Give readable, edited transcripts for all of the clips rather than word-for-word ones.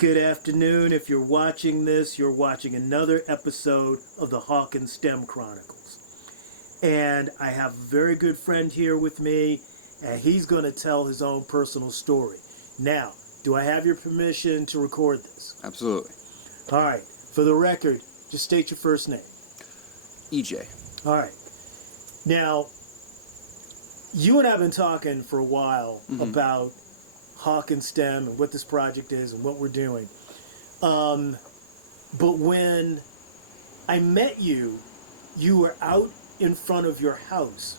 Good afternoon. If you're watching this, you're watching another episode of the Hawkins STEM Chronicles. And I have a very good friend here with me, and he's going to tell his own personal story. Now, do I have your permission to record this? Absolutely. All right. For the record, just state your first name. EJ. All right. Now, you and I have been talking for a while about Hawkins STEM and what this project is and what we're doing. But when I met you, you were out in front of your house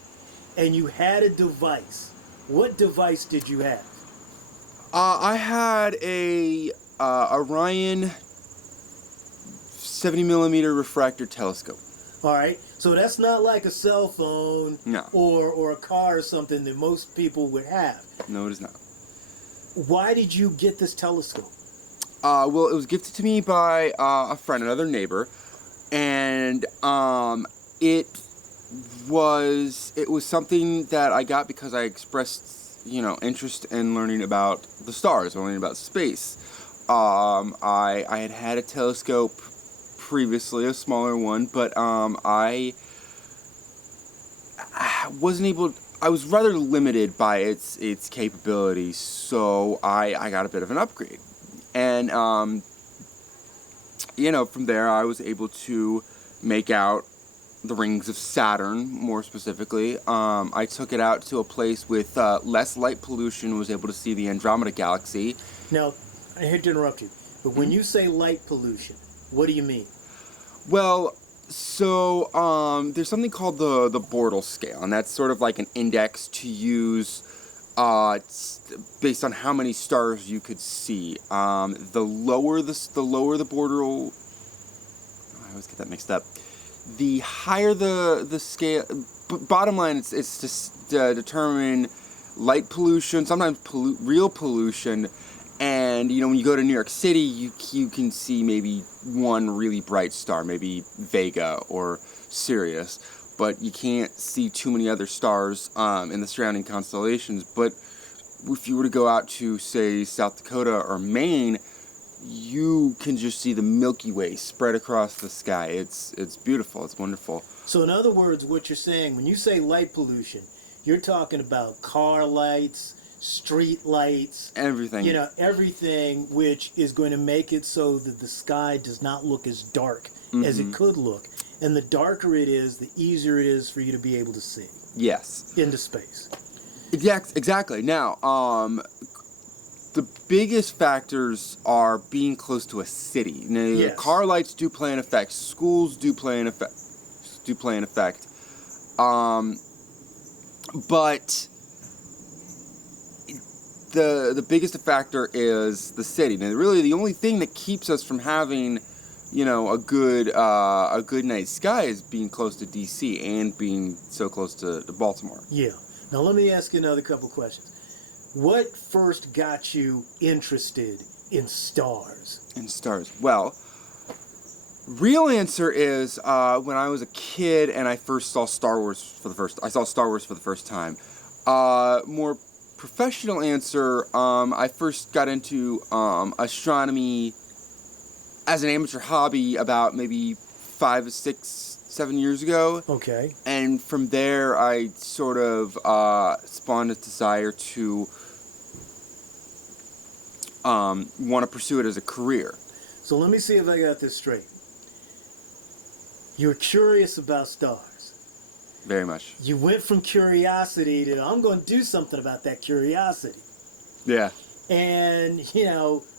and you had a device. What device did you have? I had a Orion 70mm refractor telescope. All right. So that's not like a cell phone No. or a car or something that most people would have. No, it is not. Why did you get this telescope? Well, it was gifted to me by a friend, another neighbor, and it was something that I got because I expressed, interest in learning about the stars, learning about space. I had a telescope previously, a smaller one, but I wasn't able. I was rather limited by its capabilities, so I got a bit of an upgrade. And, from there I was able to make out the rings of Saturn, more specifically. I took it out to a place with less light pollution, was able to see the Andromeda Galaxy. Now, I hate to interrupt you, but when you say light pollution, what do you mean? Well, so there's something called the Bortle scale, and that's sort of like an index to use based on how many stars you could see. The lower the Bortle, I always get that mixed up. The higher the scale. Bottom line, it's to determine light pollution, sometimes real pollution. And, when you go to New York City, you can see maybe one really bright star, maybe Vega or Sirius, but you can't see too many other stars in the surrounding constellations. But if you were to go out to, say, South Dakota or Maine, you can just see the Milky Way spread across the sky. It's beautiful. It's wonderful. So in other words, what you're saying, when you say light pollution, you're talking about car lights, street lights, Everything. Everything which is going to make it so that the sky does not look as dark as it could look. And the darker it is, the easier it is for you to be able to see. Yes. Into space. Exactly. Now, the biggest factors are being close to a city. Now, Yes. Car lights do play an effect. Schools do play an effect. But the biggest factor is the city. Now, really, the only thing that keeps us from having, a good night sky is being close to D.C. and being so close to Baltimore. Yeah. Now let me ask you another couple questions. What first got you interested in stars? Well, real answer is when I was a kid and I first saw Star Wars for the first time. More professional answer, I first got into astronomy as an amateur hobby about maybe 5, 6, 7 years ago. Okay. And from there, I sort of spawned a desire to want to pursue it as a career. So let me see if I got this straight. You're curious about stars. Very much. You went from curiosity to, I'm going to do something about that curiosity. Yeah. And,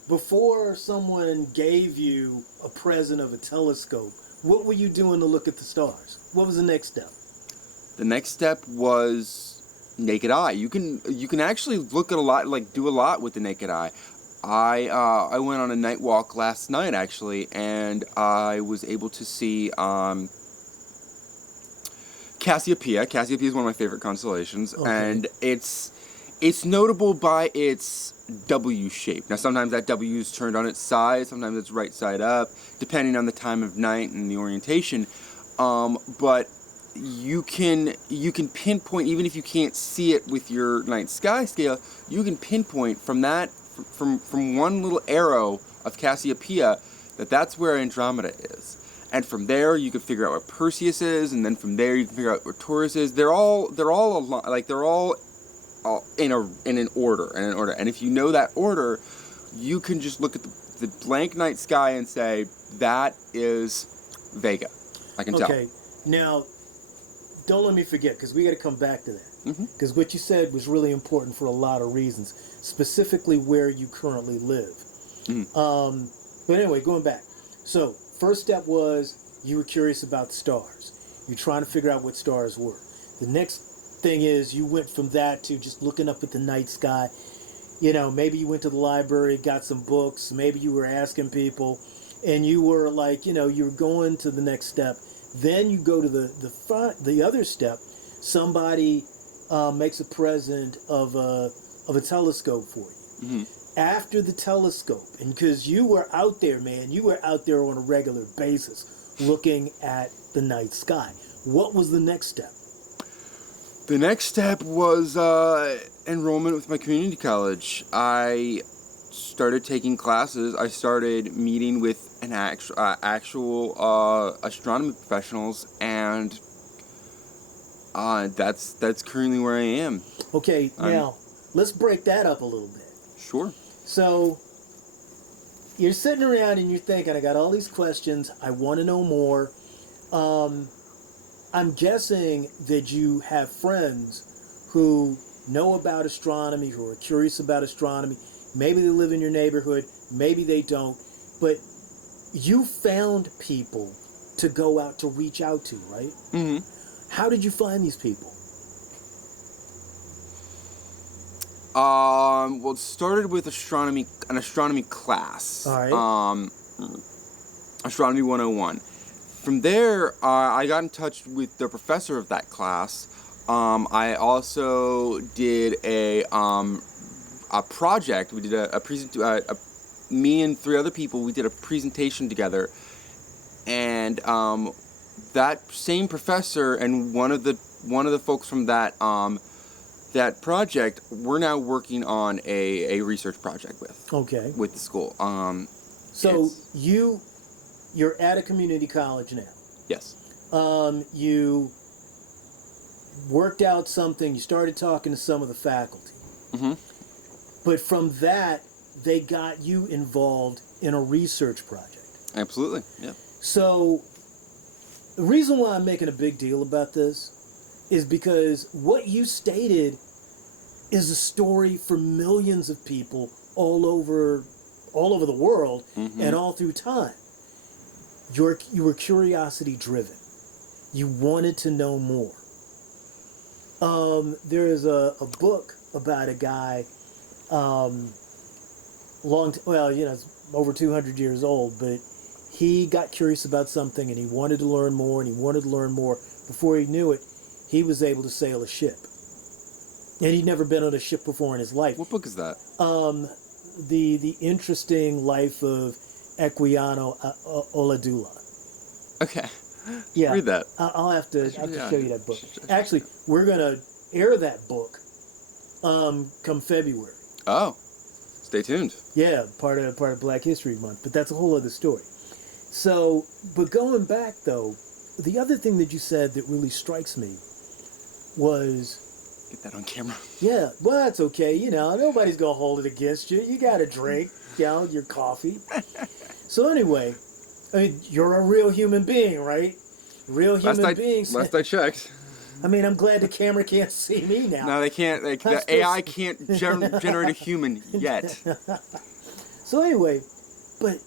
before someone gave you a present of a telescope, what were you doing to look at the stars? What was the next step? The next step was naked eye. You can actually look at do a lot with the naked eye. I went on a night walk last night actually, and I was able to see Cassiopeia. Cassiopeia is one of my favorite constellations, Okay. and it's notable by its W shape. Now, sometimes that W is turned on its side, sometimes it's right side up, depending on the time of night and the orientation. But you can pinpoint, even if you can't see it with your night sky scale, you can pinpoint from from one little arrow of Cassiopeia that's where Andromeda is. And from there, you can figure out where Perseus is, and then from there, you can figure out where Taurus is. They're all in an order. And if you know that order, you can just look at the blank night sky and say that is Vega. I can tell. Okay, now don't let me forget, because we got to come back to that. Because what you said was really important for a lot of reasons, specifically where you currently live. But anyway, going back. So, first step was you were curious about the stars. You're trying to figure out what stars were. The next thing is you went from that to just looking up at the night sky. You know, maybe you went to the library, got some books. Maybe you were asking people, and you were like, you know, you're going to the next step. Then you go to the other step. Somebody makes a present of a telescope for you. After the telescope, and because you were out there, man, you were out there on a regular basis looking at the night sky. What was the next step? The next step was enrollment with my community college. I started taking classes. I started meeting with an actual astronomy professionals, and that's currently where I am. Okay, now let's break that up a little bit. Sure. So you're sitting around and you're thinking, I got all these questions. I want to know more. I'm guessing that you have friends who know about astronomy, who are curious about astronomy. Maybe they live in your neighborhood, maybe they don't. But you found people to go out to reach out to, right? How did you find these people? Well, it started with an astronomy class. All right. Astronomy 101. From there, I got in touch with the professor of that class. I also did a project. We did me and 3 other people, we did a presentation together. And that same professor and one of the folks from that project, we're now working on a research project with the school. So you're at a community college now. Yes. You worked out something. You started talking to some of the faculty. But from that, they got you involved in a research project. Absolutely. Yeah. So the reason why I'm making a big deal about this is because what you stated is a story for millions of people all over the world and all through time. You were curiosity driven. You wanted to know more. There is a book about a guy, it's over 200 years old, but he got curious about something and he wanted to learn more and he wanted to learn more. Before he knew it, he was able to sail a ship. And he'd never been on a ship before in his life. What book is that? The Interesting Life of Equiano Oladula. Okay. Yeah. Read that. I'll have to show you that book. Actually, we're going to air that book come February. Oh. Stay tuned. Yeah, part of Black History Month, but that's a whole other story. So, but going back though, the other thing that you said that really strikes me was... Get that on camera. Yeah, well, that's okay. You know, nobody's going to hold it against you. You got to drink, your coffee. So anyway, I mean, you're a real human being, right? Real human beings. Last I checked. I mean, I'm glad the camera can't see me now. No, they can't. The AI can't generate a human yet. So anyway, but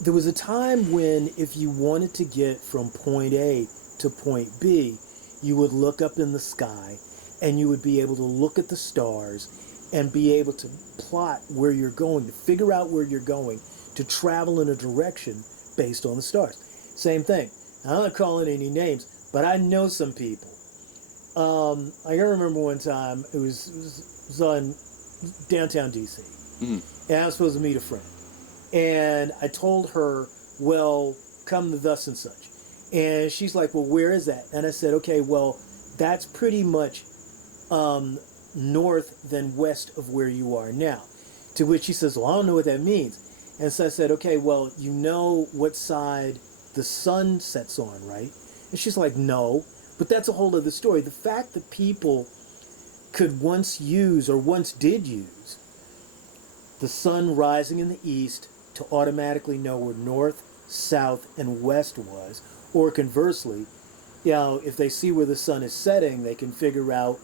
there was a time when if you wanted to get from point A to point B, you would look up in the sky and you would be able to look at the stars and be able to plot where you're going, to figure out where you're going, to travel in a direction based on the stars. Same thing. I'm not calling any names, but I know some people. I can remember one time, it was on downtown D.C., and I was supposed to meet a friend. And I told her, well, come to thus and such. And she's like, well, where is that? And I said, okay, well, that's pretty much north than west of where you are now. To which he says, well, I don't know what that means. And so I said, okay, well, you know what side the sun sets on, right? And she's like, no, but that's a whole other story. The fact that people could once use, or once did use, the sun rising in the east to automatically know where north, south, and west was, or conversely, you know, if they see where the sun is setting, they can figure out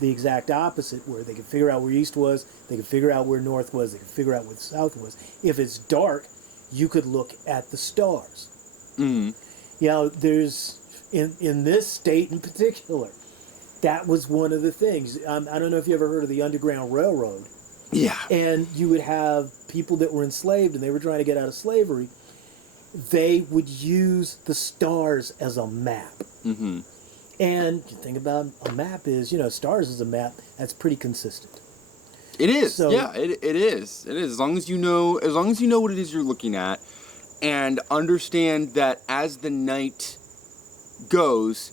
the exact opposite, where they can figure out where east was, they can figure out where north was, they can figure out where the south was. If it's dark, you could look at the stars. Mm-hmm. You know, there's, in this state in particular, that was one of the things. I don't know if you ever heard of the Underground Railroad. Yeah. And you would have people that were enslaved and they were trying to get out of slavery. They would use the stars as a map. Mm-hmm. And the thing about a map is, you know, stars as a map, that's pretty consistent. It is. So, yeah, it is. It is. As long as you know what it is you're looking at, and understand that as the night goes,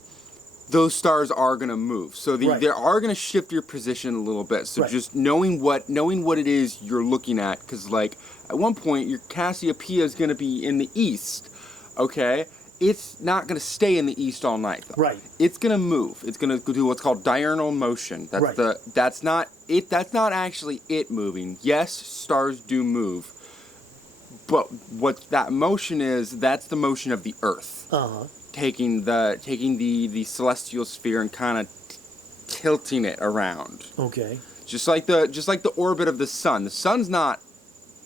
those stars are going to move. So they are going to shift your position a little bit. So just knowing what it is you're looking at, because like at one point your Cassiopeia is going to be in the east, okay? It's not going to stay in the east all night, though. Right. It's going to move. It's going to do what's called diurnal motion. That's not actually it moving. Yes, stars do move. But what that motion is, that's the motion of the Earth. Uh-huh. Taking the celestial sphere and kind of tilting it around. Okay. Just like the orbit of the sun. The sun's not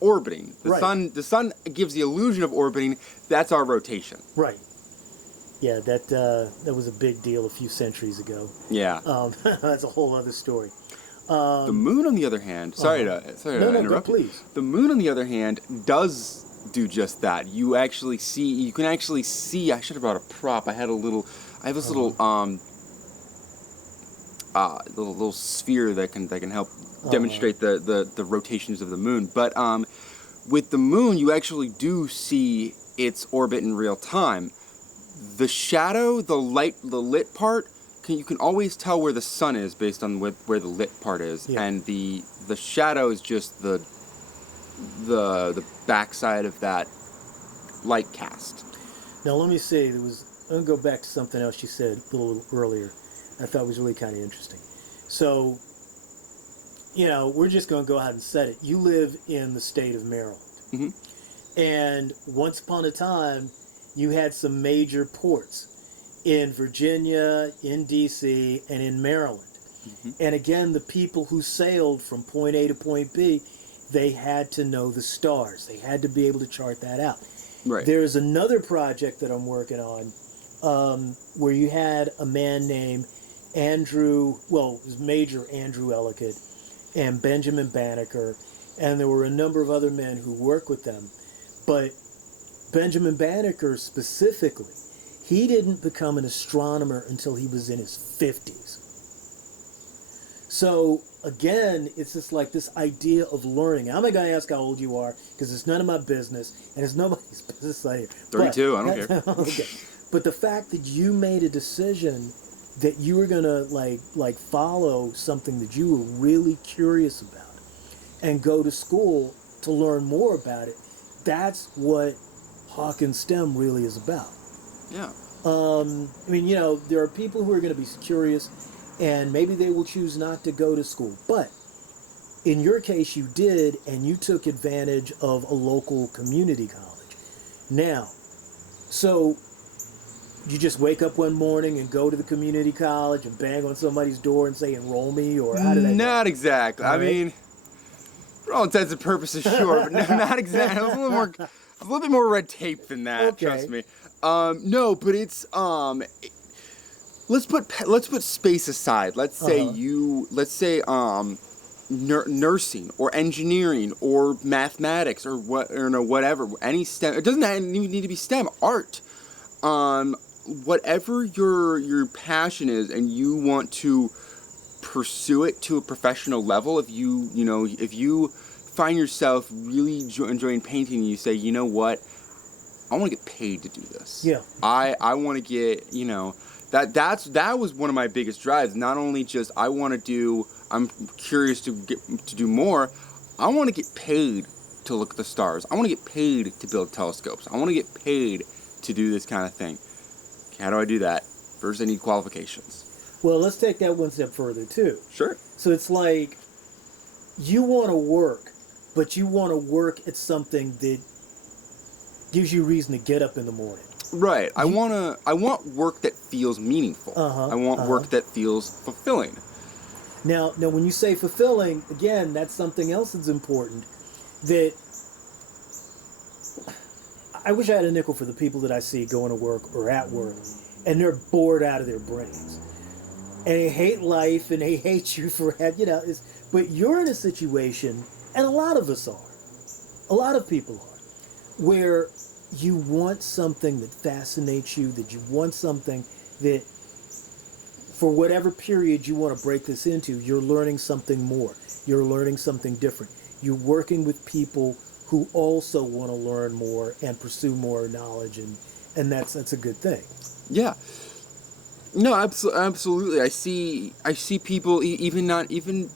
orbiting. The sun gives the illusion of orbiting. That's our rotation. Right. Yeah, that was a big deal a few centuries ago. Yeah. That's a whole other story. The moon, on the other hand, sorry to interrupt. Go, please. The moon, on the other hand, does do just that. You can actually see. I should have brought a prop. I have this little little sphere that can help demonstrate the rotations of the moon. But with the moon, you actually do see its orbit in real time. The shadow, the lit part, you can always tell where the sun is based on where the lit part is, and the shadow is just the backside of that light cast. Now let me say, I'm going to go back to something else you said a little earlier. I thought was really kind of interesting. So, you know, we're just going to go ahead and set it. You live in the state of Maryland. Mm-hmm. And once upon a time, you had some major ports in Virginia, in D.C., and in Maryland. Mm-hmm. And again, the people who sailed from point A to point B, they had to know the stars. They had to be able to chart that out. Right. There is another project that I'm working on where you had a man named Andrew, well, it was Major Andrew Ellicott and Benjamin Banneker, and there were a number of other men who worked with them. But Benjamin Banneker specifically, he didn't become an astronomer until he was in his 50s. So again, it's just like this idea of learning. I'm not going to ask how old you are because it's none of my business and it's nobody's business out here. 32, I don't care. Okay. But the fact that you made a decision that you were going to like follow something that you were really curious about and go to school to learn more about it, that's what Hawkins STEM really is about. Yeah. I mean, you know, there are people who are going to be curious and maybe they will choose not to go to school. But in your case, you did, and you took advantage of a local community college. Now, so you just wake up one morning and go to the community college and bang on somebody's door and say, enroll me, or how did that go? Not exactly. I mean, for all intents and purposes, sure, but not exactly. It was a little bit more red tape than that, Okay. trust me. No, but it's let's put space aside. Let's say nursing or engineering or mathematics or whatever, any STEM. It doesn't even need to be STEM. Art, whatever your passion is, and you want to pursue it to a professional level. If you find yourself really enjoying painting, and you say, you know what, I want to get paid to do this. Yeah. I want to get, that was one of my biggest drives. Not only just I want to I'm curious to do more. I want to get paid to look at the stars. I want to get paid to build telescopes. I want to get paid to do this kind of thing. How do I do that? First, I need qualifications. Well, let's take that one step further, too. Sure. So it's like you want to work, but you want to work at something that gives you reason to get up in the morning. Right. I want work that feels meaningful. I want work that feels fulfilling. Now, when you say fulfilling, again, that's something else that's important. That I wish I had a nickel for the people that I see going to work or at work, and they're bored out of their brains, and they hate life, and they hate you for but you're in a situation, and a lot of us are, a lot of people are, where you want something that fascinates you, that you want something that, for whatever period you want to break this into, you're learning something more. You're learning something different. You're working with people who also want to learn more and pursue more knowledge, and that's a good thing. Yeah. No, absolutely. I see people even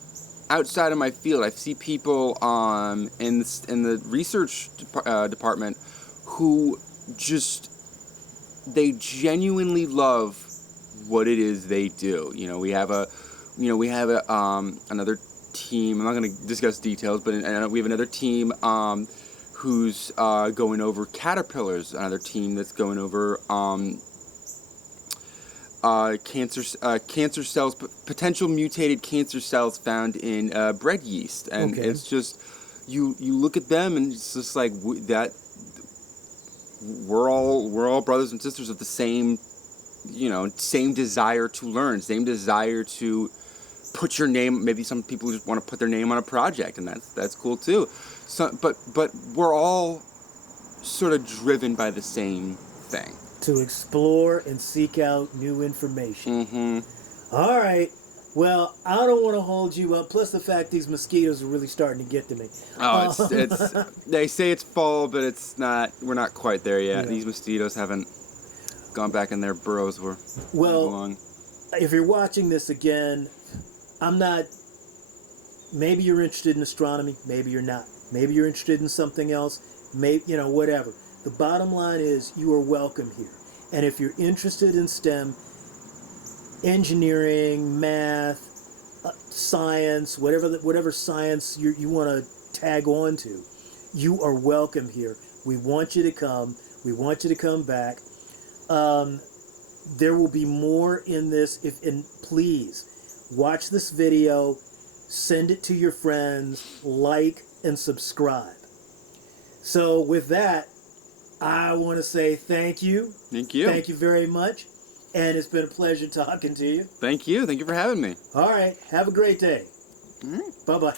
outside of my field. I see people in the research department who they genuinely love what it is they do. We have another team. I'm not going to discuss details, but we have another team who's going over caterpillars. Another team that's going over cancer cells, potential mutated cancer cells found in bread yeast, and it's just you look at them and it's just like that. We're all brothers and sisters of the same, same desire to learn, same desire to put your name. Maybe some people just want to put their name on a project, and that's cool too. So, but we're all sort of driven by the same thing. To explore and seek out new information. Mm-hmm. All right. Well, I don't want to hold you up. Plus the fact these mosquitoes are really starting to get to me. Oh, it's they say it's fall, but it's not. We're not quite there yet. Yeah. These mosquitoes haven't gone back in their burrows where they belong. If you're watching this again, I'm not. Maybe you're interested in astronomy. Maybe you're not. Maybe you're interested in something else. Maybe whatever. The bottom line is you are welcome here. And if you're interested in STEM, engineering, math, science, whatever science you want to tag on to, you are welcome here. We want you to come. We want you to come back. There will be more in this. And please watch this video, send it to your friends, like and subscribe. So with that, I want to say thank you. Thank you. Thank you very much. And it's been a pleasure talking to you. Thank you. Thank you for having me. All right. Have a great day. All right. Bye-bye.